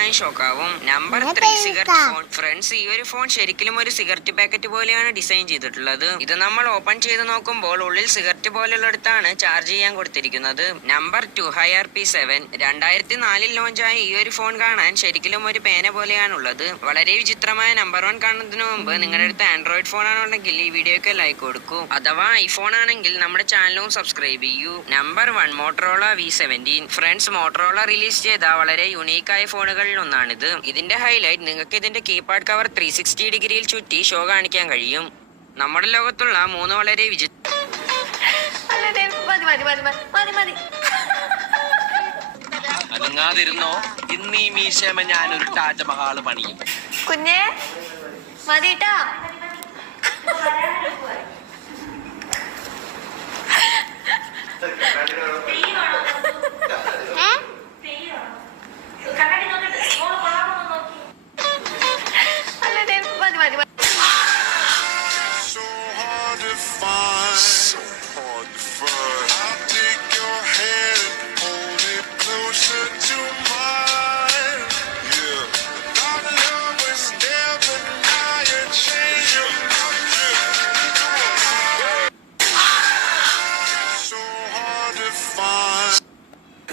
കാണാൻ ഷോക്കാവും. Number 3 cigarette phone. Friends, ഈ ഒരു ഫോൺ ശരിക്കും ഒരു സിഗരറ്റ് പാക്കറ്റ് പോലെയാണ് ഡിസൈൻ ചെയ്തിട്ടുള്ളത്. ഇത് നമ്മൾ ഓപ്പൺ ചെയ്ത് നോക്കുമ്പോൾ ഉള്ളിൽ സിഗരറ്റ് പോലുള്ളിടത്താണ് ചാർജ് ചെയ്യാൻ കൊടുത്തിരിക്കുന്നത്. Number 2 HiRP7. 2004 ലോഞ്ചായ ഈ ഒരു ഫോൺ കാണാൻ ശരിക്കും ഒരു പേന പോലെയാണുള്ളത്. വളരെ വിചിത്രമായ നമ്പർ 1 കാണുന്നതിന് മുമ്പ് നിങ്ങളുടെ അടുത്ത് ആൻഡ്രോയിഡ് ഫോൺ ആണെന്നുണ്ടെങ്കിൽ ഈ വീഡിയോക്ക് ലൈക്ക് കൊടുക്കൂ. അഥവാ ഐഫോൺ ആണെങ്കിൽ നമ്മുടെ ചാനലും സബ്സ്ക്രൈബ് ചെയ്യൂ. Number 1 Motorola V17. Friends, Motorola release ചെയ്ത വളരെ യുണീക്കായ ഫോണുകളിൽ ഒന്നാണിത്. ഇതിന്റെ ഹൈലൈറ്റ്, നിങ്ങൾക്ക് ഇതിന്റെ കീപാഡ് കവർ 360 ഡിഗ്രിയിൽ ചുറ്റി ഷോ കാണിക്കാൻ കഴിയും. നമ്മുടെ ലോകത്തുള്ള 3 വളരെ അനങ്ങാതിരുന്നോ, ഇന്ന് ഈ മീശമ ഞാനൊരു താജ്മഹാള് പണിയും. കുഞ്ഞേ മതിട്ടാ.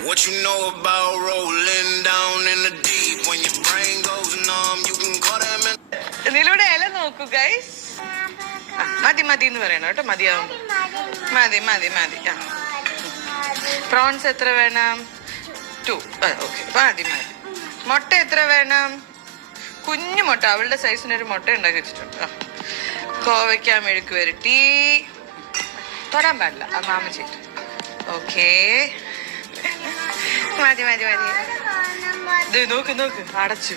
What you know about rolling down in the deep? When your brain goes numb, you can call that man. ഇതിലൂടെ ഇല നോക്കൂ ഗൈസ്. മതി മതി എന്ന് പറയണം കേട്ടോ. മതിയാവും. മതി മതി മതി. പ്രോൺസ് എത്ര വേണം? 2. ഓക്കെ, മതി മതി. മുട്ട എത്ര വേണം? കുഞ്ഞു മുട്ട, അവളുടെ സൈസിനൊരു മുട്ട ഉണ്ടാക്കി വെച്ചിട്ടുണ്ട്. കോവയ്ക്ക മെഴുക്ക് വരട്ടി. തൊടാൻ പാടില്ല, മാമ ചെയ്തു. ഓക്കേ, മതി മതി മതി. നോക്ക് നോക്ക്, അടച്ചു.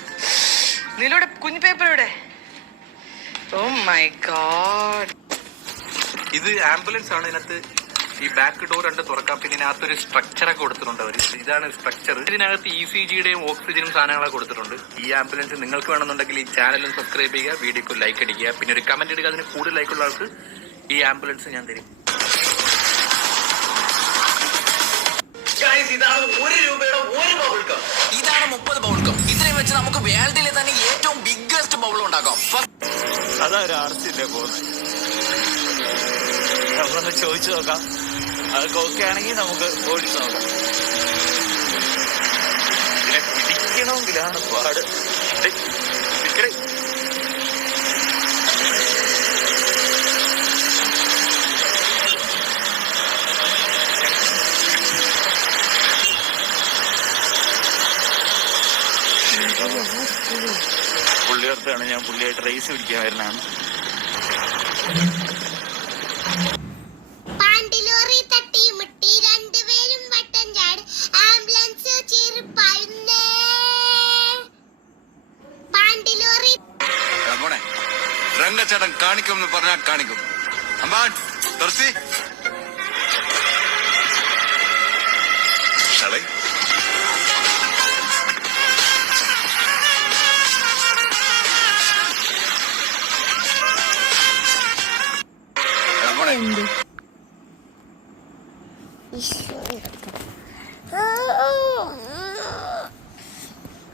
നീലൂടെ കുഞ്ഞു പേപ്പർ ഇവിടെ. Oh my god. ഇത് ആംബുലൻസ് ആണ്. ഇതിനകത്ത് ഈ ബാക്ക് ഡോർ 2 തുറക്കാം. പിന്നെ ഇതിനകത്തൊരു സ്ട്രക്ചറൊക്കെ കൊടുത്തിട്ടുണ്ട് അവർ. ഇതാണ് സ്ട്രക്ചർ. ഇതിനകത്ത് ECGയുടെയും ഓക്സിജനും സാധനങ്ങളൊക്കെ കൊടുത്തിട്ടുണ്ട്. ഈ ആംബുലൻസ് നിങ്ങൾക്ക് വേണമെന്നുണ്ടെങ്കിൽ ഈ ചാനലും സബ്സ്ക്രൈബ് ചെയ്യുക, വീഡിയോക്ക് ലൈക്ക് അടിക്കുക, പിന്നെ ഒരു കമന്റ് ഇടുക. അതിന് കൂടുതൽ ലൈക്കുള്ള ആൾക്ക് ഈ ആംബുലൻസ് ഞാൻ തരും. ഇതാണ് 1 രൂപയുടെ 1 ബബിൾ കം. ഇതാണ് 30 ബൗൾ കം. ഇതിനെ വെച്ച് നമുക്ക് വേൾഡിലെ തന്നെ ഏറ്റവും ബിഗ്ഗസ്റ്റ് ബൗൾ ഉണ്ടാക്കാം. അതൊരു ആർച്ചില്ലേ പോകുന്നത്. നമ്മളൊന്ന് ചോദിച്ചു നോക്കാം. അതൊക്കെ ഓക്കെ ആണെങ്കിൽ നമുക്ക് ഓടിച്ചു നോക്കാം. ഇതിനെ പിടിക്കണമെങ്കിലാണ് പാട്. പുള്ളിയോർത്താണ് ഞാൻ പുള്ളിയായിട്ട് റേസ് പിടിക്കാൻ വരുന്നതാണ്. രംഗച്ചേട്ടൻ കാണിക്കും പറഞ്ഞാൽ കാണിക്കും. അമ്പാൻ തുറസി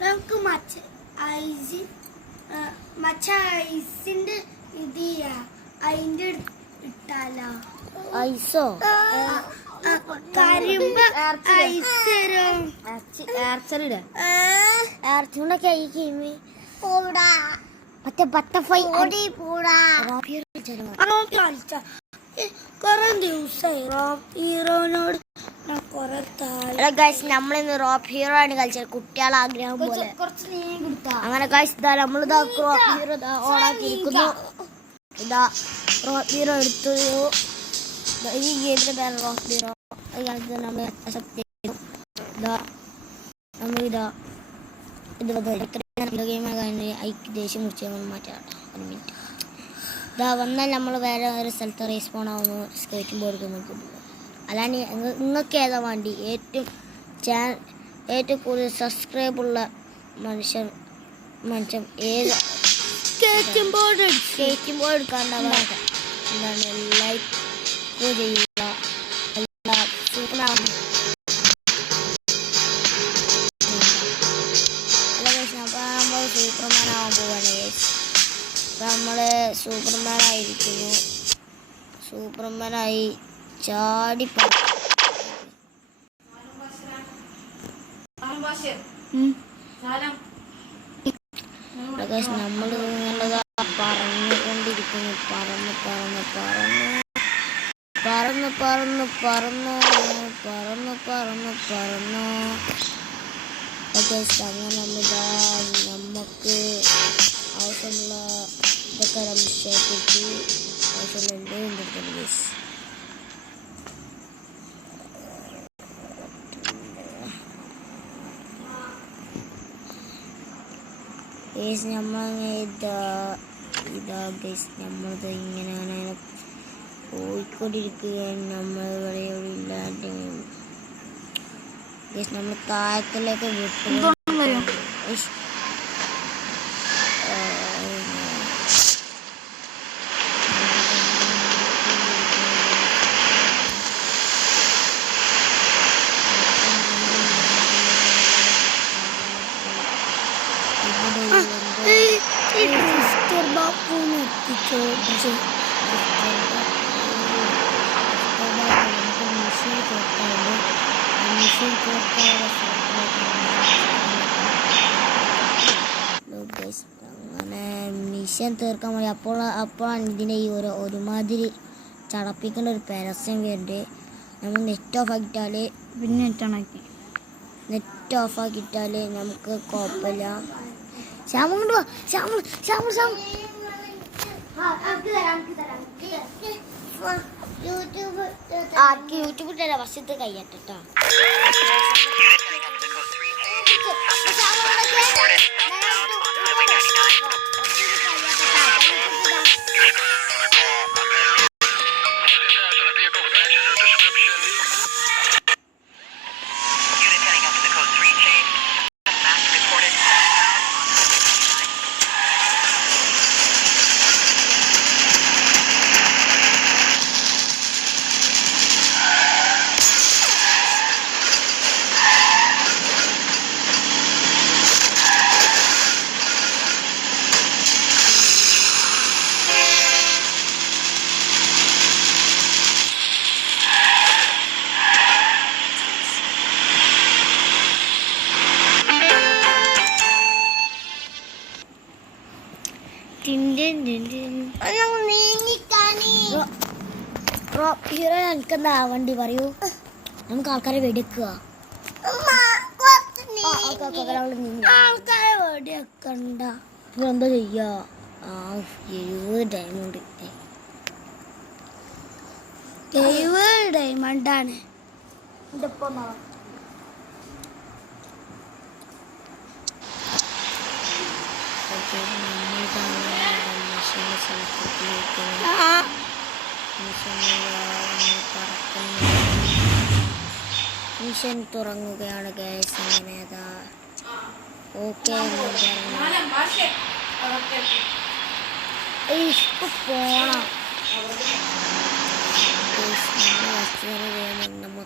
നമുക്ക് ഐസിന്റെ ഇത് അതിന്റെ ഇട്ടാലോ? ഐസോ കരിമ്പ് മറ്റേ ബട്ടർഫ്ലൈ കൊറേ ദിവസമായി റോപ്പ് ഹീറോനോട് നമ്മളിന്ന് റോപ്പ് ഹീറോ ആണ് കളിച്ചത്. കുട്ടികളെ ആഗ്രഹം പോലെ. അങ്ങനെ കഴിച്ചാ നമ്മളിതാ റോപ്പ് ഹീറോ ഓണാക്കിയിരിക്കുന്നു. ഇതാ റോപ്പ് ഹീറോ എടുത്തു. ഈ ഗെയിമിന്റെ പേര് റോപ്പ് ഹീറോ. നമ്മൾ അക്സെപ്റ്റ് ചെയ്തു. ഇതാ നമ്മളിതാ ഇത് ഗെയിം കഴിഞ്ഞ് ഐക്ക് ദേഷ്യം മുറിച്ച് മാറ്റാം. 1 മിനിറ്റ്. ഇതാ വന്നാൽ നമ്മൾ വേറെ ഒരു സ്ഥലത്ത് റേസ്പോൺ ആവുന്നു. സ്കേറ്റിംഗ് ബോർഡ് നോക്കുന്നു. അല്ലാണ്ട് നിങ്ങൾക്ക് ഏതാ വേണ്ടി ഏറ്റവും കൂടുതൽ സബ്സ്ക്രൈബുള്ള മനുഷ്യൻ ഏത് സ്കേറ്റിംഗ് ബോർഡ് എടുക്കാണ്ടാവാ. എന്താണ് ലൈക്ക് ചെയ്യുക. നമ്മള് സൂപ്പർമാനായിരിക്കുന്നു. സൂപ്പർമാനായി ചാടി നമ്മൾ ഇങ്ങനെതാ പറന്നുകൊണ്ടിരിക്കുന്നു. പറന്ന് പറന്ന് പറന്ന് പറന്ന് പറന്ന് പറന്ന് പറന്ന് പറന്ന് അങ്ങനെ നമ്മളിതാ നമുക്ക് ആവശ്യമുള്ള ഇതൊക്കെ നമ്മൾ ശേഖരിച്ച് ആവശ്യമുള്ള എന്തെടുക്കുന്നു ഗൈസ്. ഗൈസ് നമ്മളങ്ങനെ ഇതാ ഗൈസ് നമ്മളിത് ഇങ്ങനെ അങ്ങനെ പോയിക്കൊണ്ടിരിക്കുകയാണ്. നമ്മൾ ഇവിടെ ഇല്ലാണ്ട് ഗൈസ് നമ്മൾ താഴത്തിലേക്ക് വിട്ടു. അങ്ങനെ മിഷൻ തീർക്കാൻ വേണ്ടി അപ്പോഴാണ് ഇതിൻ്റെ ഈ ഒരുമാതിരി ചടപ്പിക്കേണ്ട ഒരു പരസ്യം വരുന്നുണ്ട്. നമ്മൾ നെറ്റ് ഓഫ് ആക്കിയിട്ടാൽ പിന്നെ നെറ്റ് ഓഫ് ആക്കിയിട്ടാൽ നമുക്ക് കുഴപ്പമില്ല. ശ്യാമ കൊണ്ട് പോ, ശ്യാമ യൂട്യൂബ് ഇട്ടല്ല വർഷത്ത് കയ്യട്ടോ. ഹീറോ എനിക്കെന്താ വണ്ടി പറയൂ. നമുക്ക് ആൾക്കാരെ വെടിക്കുക. ആൾക്കാരെ വെടിവെക്കണ്ട. എന്താ ചെയ്യാ? 70 ഡയമണ്ട്. 70 ഡയമണ്ടാണ്. മിഷൻ തുറങ്ങുകയാണ് ഗൈസ്. അങ്ങനെ ഓക്കെ പോണം. നമ്മ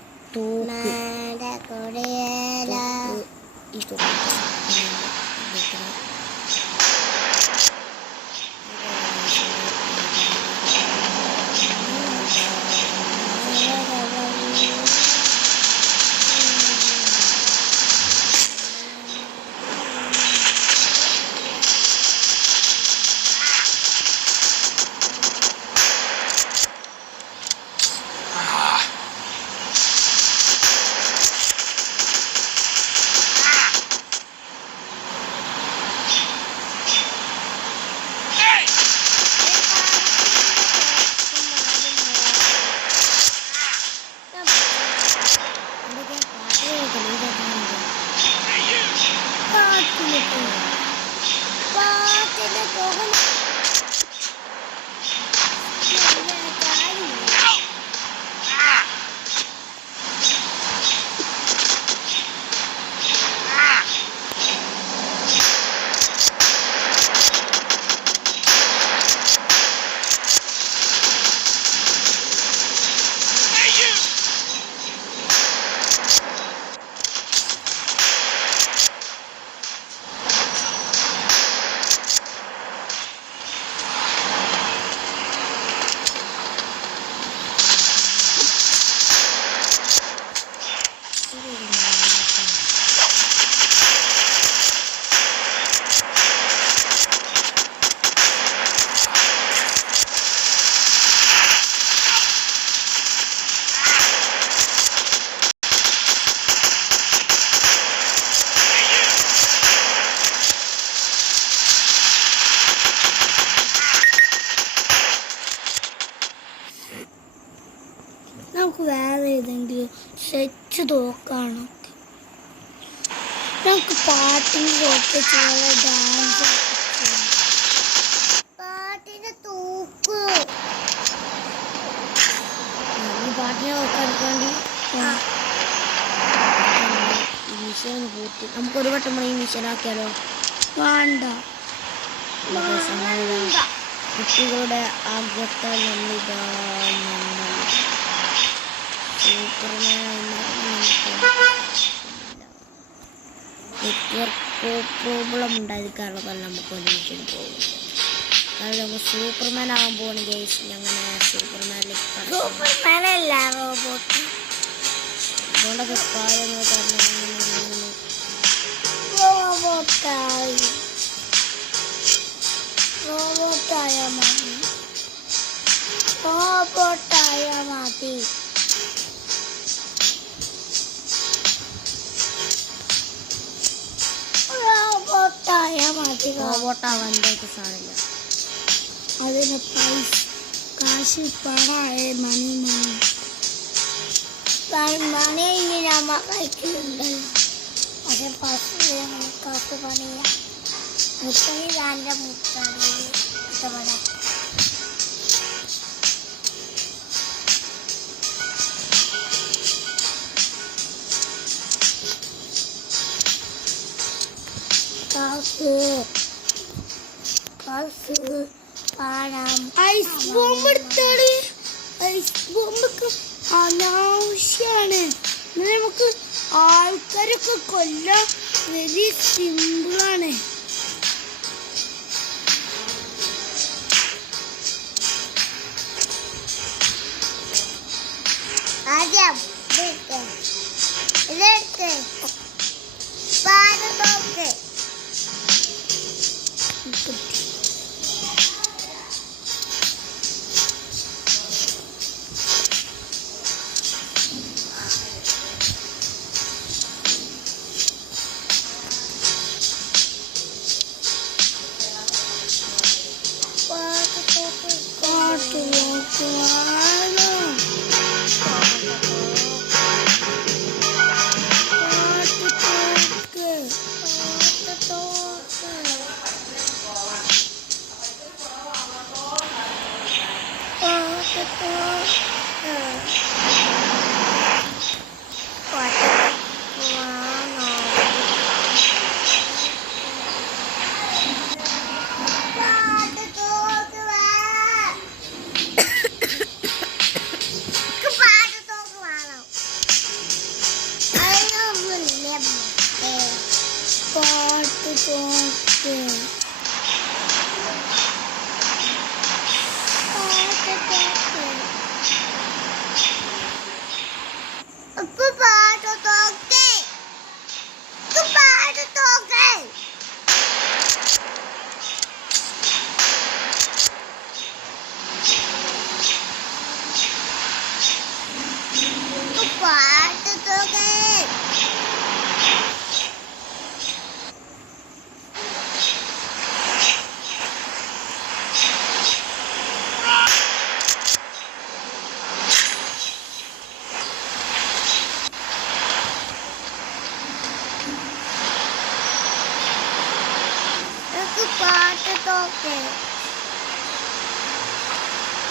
തോക്കാണ്. നമുക്ക് പാട്ടിന് തോക്ക് ഡാൻസ് പാട്ടിന് തോക്ക് പാട്ടിനെ തോക്കെടുക്കാണ്ടി ഈ മിഷൻ പൂട്ടി നമുക്കൊരു വട്ടം ഈ മിഷനാക്കിയാലോ? വേണ്ട. കുട്ടികളുടെ ആഗ്രഹത്താൽ നമ്മളിതാ നെറ്റ്വർക്ക് പ്രോബ്ലം ഉണ്ടായിരിക്കാനുള്ളതല്ല നമുക്ക് ഒരുമിച്ചിട്ട് പോകും. കാരണം നമ്മൾ സൂപ്പർമാൻ ആകാൻ പോവാണ് ഗൈസ്. ഞങ്ങനെ സൂപ്പർമാനല്ല റോബോട്ട് അതുകൊണ്ടൊക്കെ കാര്യങ്ങൾ റോബോട്ടായ മതി. റോബോട്ടാവാൻ എന്തായിട്ട് സാധില്ല. അതിന് കാശ് പണായ മണി ഇനി നമ്മ കഴിക്കുന്നുണ്ടല്ലോ. പക്ഷെ കാശ് പണിയ മുത്തണി താൻ്റെ മുത്താണ് ഇഷ്ടപ്പെടാം. ഐസ് ബോംബ് എടുത്തോളി. ഐസ് ബോംബൊക്കെ അനാവശ്യമാണ്. നമുക്ക് ആൾക്കാരൊക്കെ കൊല്ലാൻ വെരി സിമ്പിളാണ്. ആദ്യം ഇതെടുത്ത് പാടത്തോക്ക്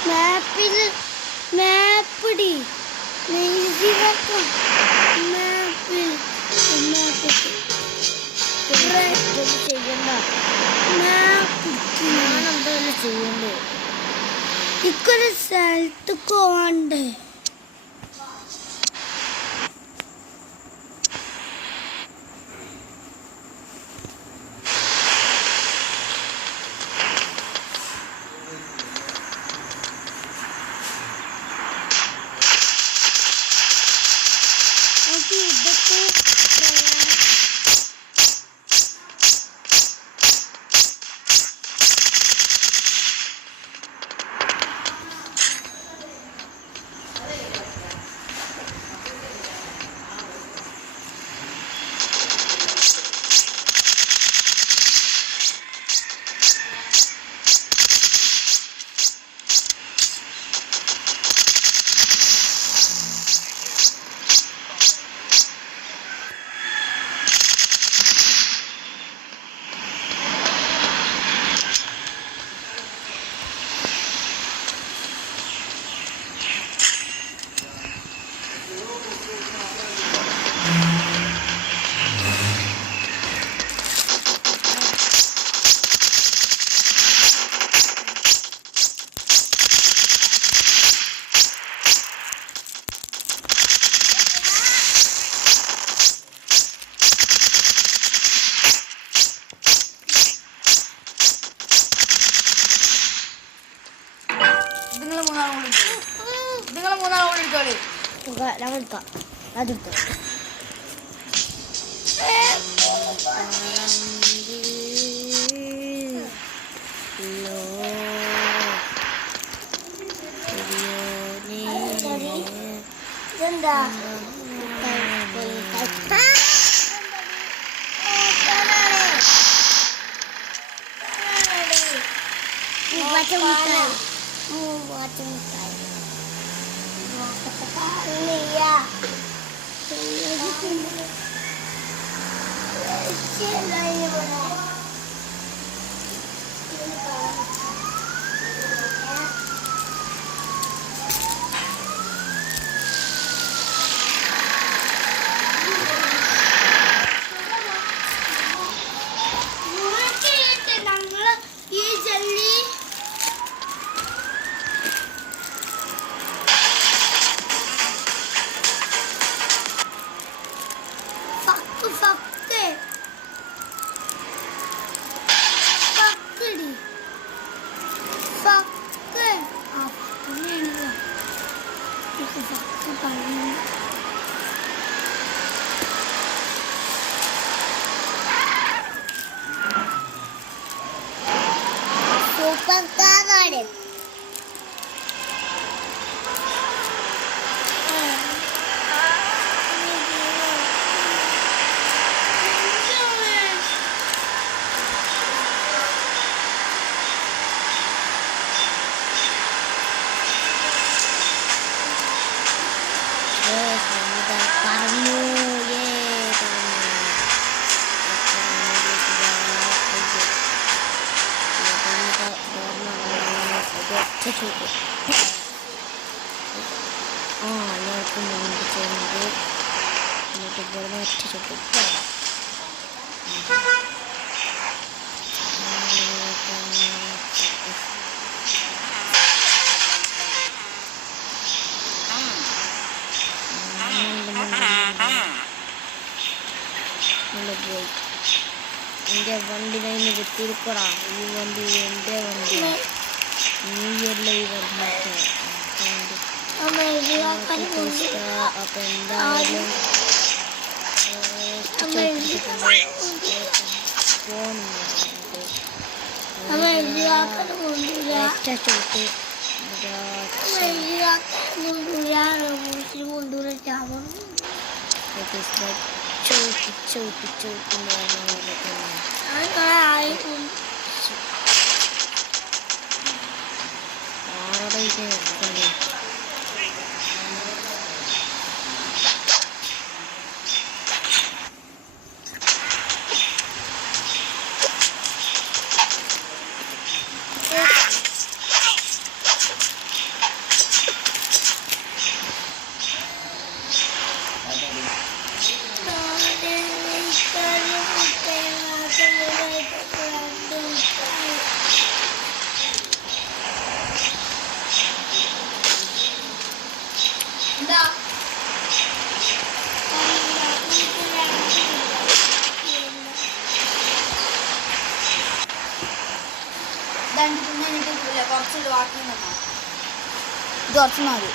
മാപ്പിടി ചെയ്യണ്ടേ? ഇക്കൊരു സ്ഥലത്ത് പോണ്ടേ? ഞാൻ എടുക്കാം അതെടുത്തു ഇതെന്താ ഈ ജല്ലി സൂപ്പർ കാറാണ് എല്ലാവർക്കും മുൻപ് ചെയ്യുന്നത് എന്നിട്ട് ഇവിടെ ഒറ്റ ചുട്ടു പോയി എൻ്റെ വണ്ടി കഴിഞ്ഞ് കുത്തിയിരിക്കടാ ഈ വണ്ടി എൻ്റെ വണ്ടി നീയല്ല ഈ വണ്ടി അപ്പൊ എന്തായാലും ചോട്ടി ചോട്ടി ചോട്ടി ആരുടെ ഇത് കുറച്ച് മതി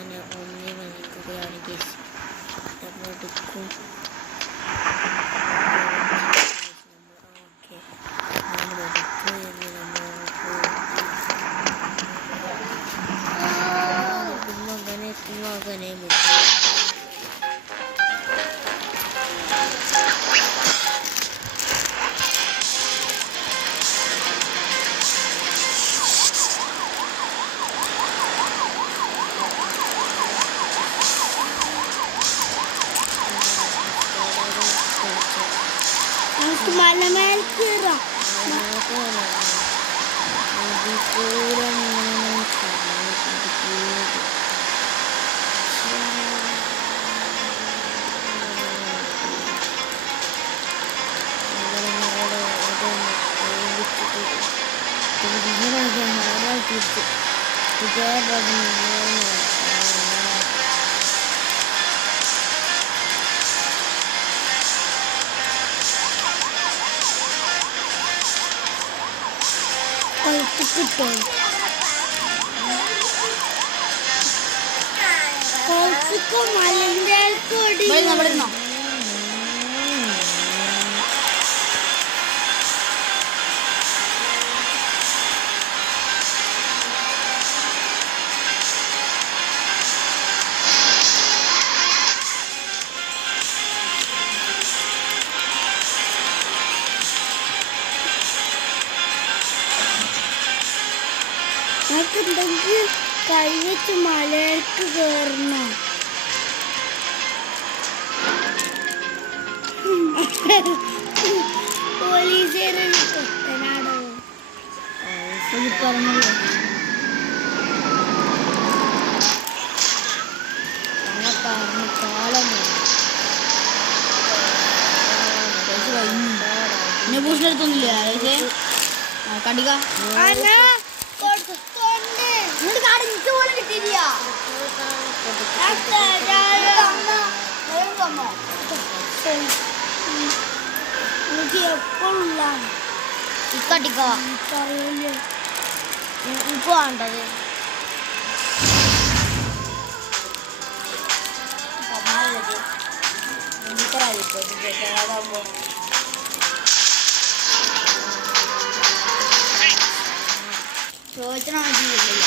അങ്ങനെ ഒന്നേ മണിക്കുകയാണ് ഗൈസ് നമ്മളെടുക്കും ഓക്കെ നമ്മളെടുക്കും എന്ന് നമ്മൾ മകനെ മുക്കും മലമേൽ കയറാം ഉണ്ടെങ്കിൽ കഴിച്ച് മലയ്ക്ക് കയറണം. പോലീസുകാരനാടോ പറഞ്ഞല്ലോ. പിന്നെ പൂഷിനെടുത്തൊന്നുമില്ല കടിക പോലും കിട്ടിയില്ല. എനിക്ക് എപ്പോഴുള്ള ഇക്കട്ടിക്ക ഇപ്പൊ വേണ്ടത് ചോദിച്ചാണ് ചെയ്തില്ല.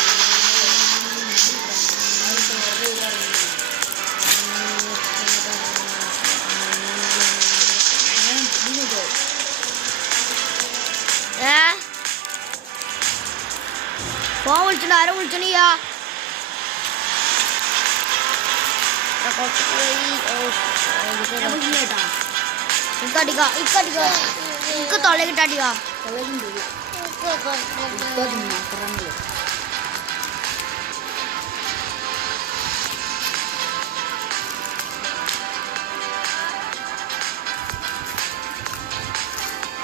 ഫോൺ വിളിച്ചിട്ട് ആരും വിളിച്ചണിയാ. ഇക്ക് തൊള്ള കിട്ടാടിക്ക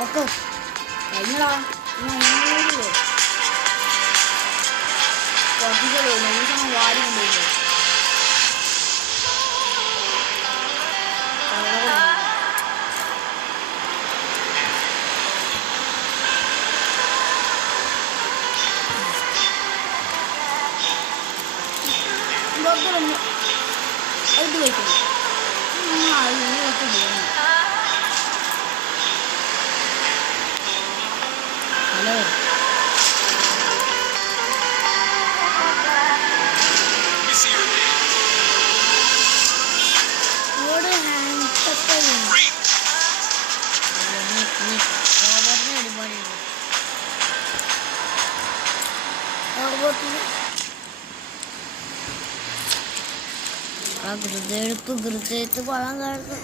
ഒക്കെ കഴിഞ്ഞടാ കുറച്ചിക്കല്ലോ നെയ്സം വാടി കൊണ്ടുപോയില്ലേ. ഇത് വയ്ക്കുന്നു ഹലോ ഗൃതെടുപ്പ് ഗൃതത്ത് പഴം കിടക്കും.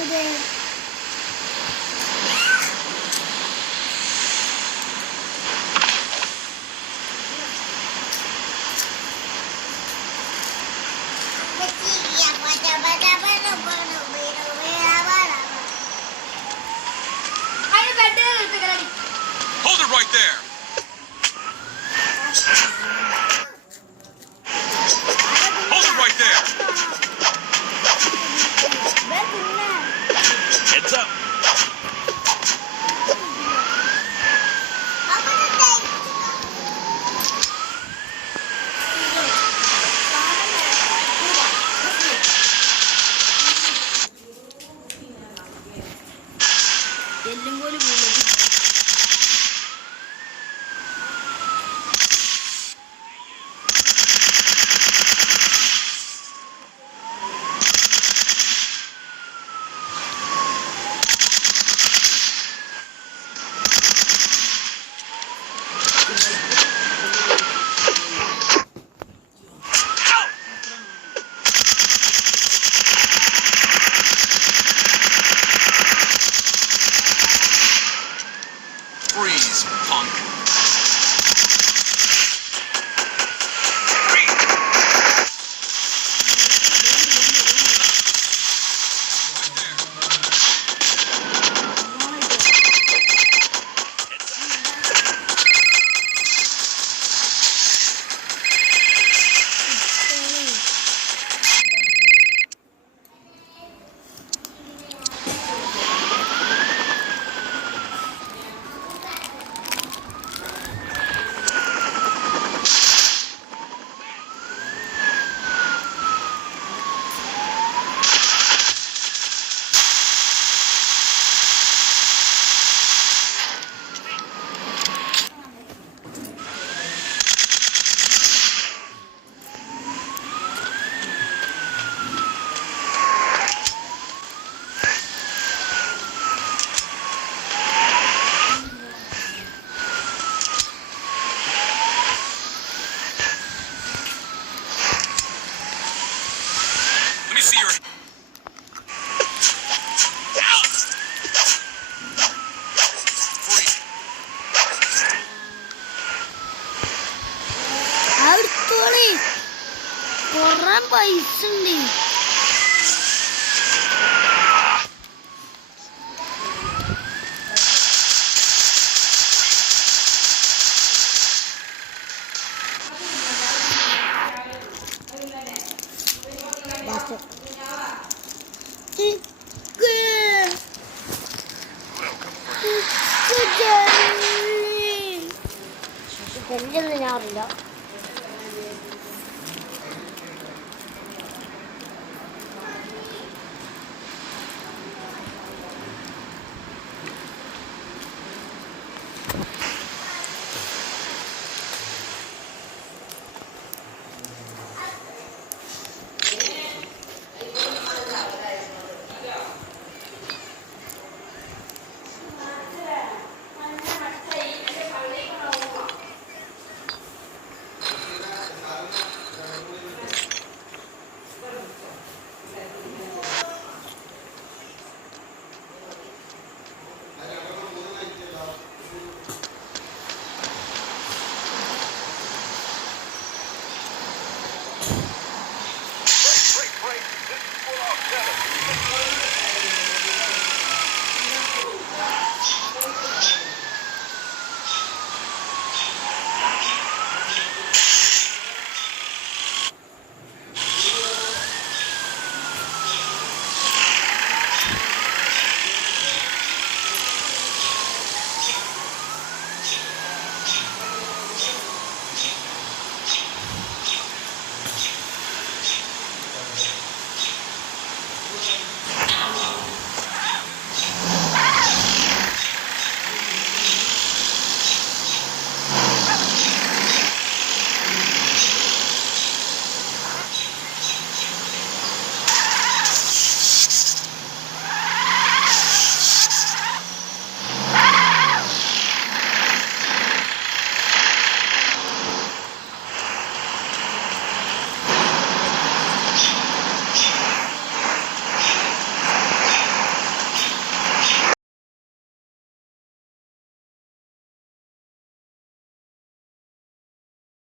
അതെ Hold it right there. Hold it right there. Heads up. എല്ലും പോലും Freeze, punk. Let me see your. അടുത്തോളി കൊറേ പൈസ ഉണ്ട്. ചെല്ലൊന്നും ഞാൻ അറിയില്ല.